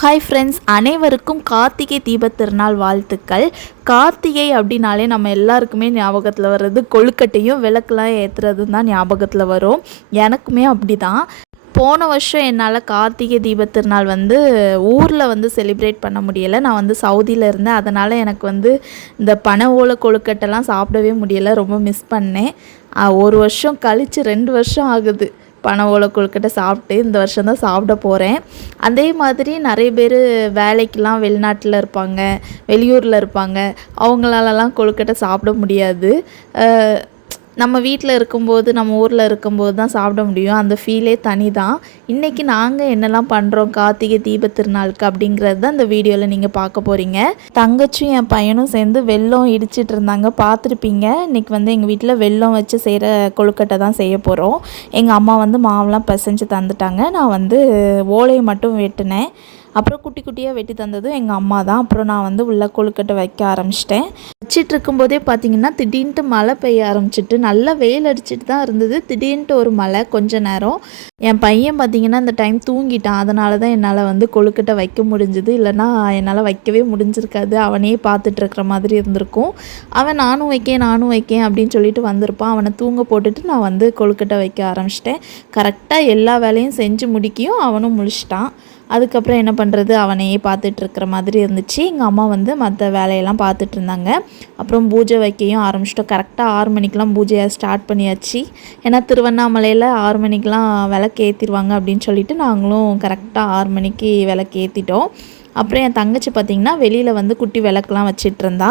Hi friends, அனைவருக்கும் கார்த்திகை தீபத் திருநாள் வாழ்த்துக்கள். கார்த்திகை அப்படின்னாலே நம்ம எல்லாருக்குமே ஞாபகத்தில் வர்றது கொழுக்கட்டையும் விளக்கெலாம் ஏற்றுறதும் தான் ஞாபகத்தில் வரும். எனக்குமே அப்படி தான். போன வருஷம் என்னால் கார்த்திகை தீபத் திருநாள் ஊரில் செலிப்ரேட் பண்ண முடியலை. நான் சவுதியில் இருந்தேன். அதனால் எனக்கு இந்த பனை ஓலை கொழுக்கட்டைலாம் சாப்பிடவே முடியலை. ரொம்ப மிஸ் பண்ணேன். ஒரு வருஷம் கழித்து 2 வருஷம் ஆகுது பனை ஓலை கொழுக்கட்டை சாப்பிட்டு. இந்த வருஷம் தான் சாப்பிட போகிறேன். அதே மாதிரி நிறைய பேர் வேலைக்கெலாம் வெளிநாட்டில் இருப்பாங்க, வெளியூரில் இருப்பாங்க. அவங்களாலலாம் கொழுக்கட்டை சாப்பிட முடியாது. நம்ம வீட்டில் இருக்கும்போது, நம்ம ஊரில் இருக்கும்போது தான் சாப்பிட முடியும். அந்த ஃபீலே தனி தான். இன்றைக்கி நாங்கள் என்னெல்லாம் பண்ணுறோம் கார்த்திகை தீபத் திருநாளுக்கு அப்படிங்கிறது தான் இந்த வீடியோவில் நீங்கள் பார்க்க போகிறீங்க. தங்கச்சும் என் பையனும் சேர்ந்து வெல்லம் இடிச்சிட்டு இருந்தாங்க, பார்த்துருப்பீங்க. இன்றைக்கி எங்கள் வீட்டில் வெல்லம் வச்சு செய்கிற கொழுக்கட்டை தான் செய்ய போகிறோம். எங்கள் அம்மா மாவுலாம் பிசைஞ்சு தந்துட்டாங்க. நான் ஓலையை மட்டும் வெட்டினேன். அப்புறம் குட்டி குட்டியாக வெட்டி தந்ததும் எங்கள் அம்மா தான். அப்புறம் நான் உள்ள கொழுக்கட்டை வைக்க ஆரம்பிச்சிட்டேன். வச்சிட்டு இருக்கும்போதே பார்த்திங்கன்னா திடீர்னுட்டு மழை பெய்ய ஆரம்பிச்சிட்டு, நல்லா வெயில் அடிச்சிட்டு தான் இருந்தது. திடீர்னுட்டு ஒரு மழை கொஞ்ச நேரம். என் பையன் பார்த்திங்கன்னா இந்த டைம் தூங்கிட்டான். அதனால தான் என்னால் கொழுக்கட்டை வைக்க முடிஞ்சுது. இல்லைனா என்னால் வைக்கவே முடிஞ்சிருக்காது. அவனே பார்த்துட்டு இருக்கிற மாதிரி இருந்திருக்கும். அவன் நானும் வைக்கேன் அப்படின்னு சொல்லிட்டு வந்திருப்பான். அவனை தூங்க போட்டுட்டு நான் கொழுக்கட்டை வைக்க ஆரம்பிச்சிட்டேன். கரெக்டாக எல்லா வேலையும் செஞ்சு முடிக்கியும் அவனும் முழிச்சிட்டான். அதுக்கப்புறம் என்ன பண்ணுறது, அவனையே பார்த்துட்ருக்கிற மாதிரி இருந்துச்சு. எங்கள் அம்மா மற்ற வேலையெல்லாம் பார்த்துட்டு இருந்தாங்க. அப்புறம் பூஜை வைக்கையும் ஆரம்பிச்சிட்டோம். கரெக்டாக 6 மணிக்கெலாம் பூஜையை ஸ்டார்ட் பண்ணியாச்சு. ஏன்னா திருவண்ணாமலையில் 6 மணிக்கெலாம் விளக்கு ஏற்றிடுவாங்க அப்படின்னு சொல்லிட்டு நாங்களும் கரெக்டாக 6 மணிக்கு விளக்கு ஏற்றிட்டோம். அப்புறம் என் தங்கச்சி பார்த்திங்கன்னா வெளியில் குட்டி விளக்குலாம் வச்சிட்ருந்தா.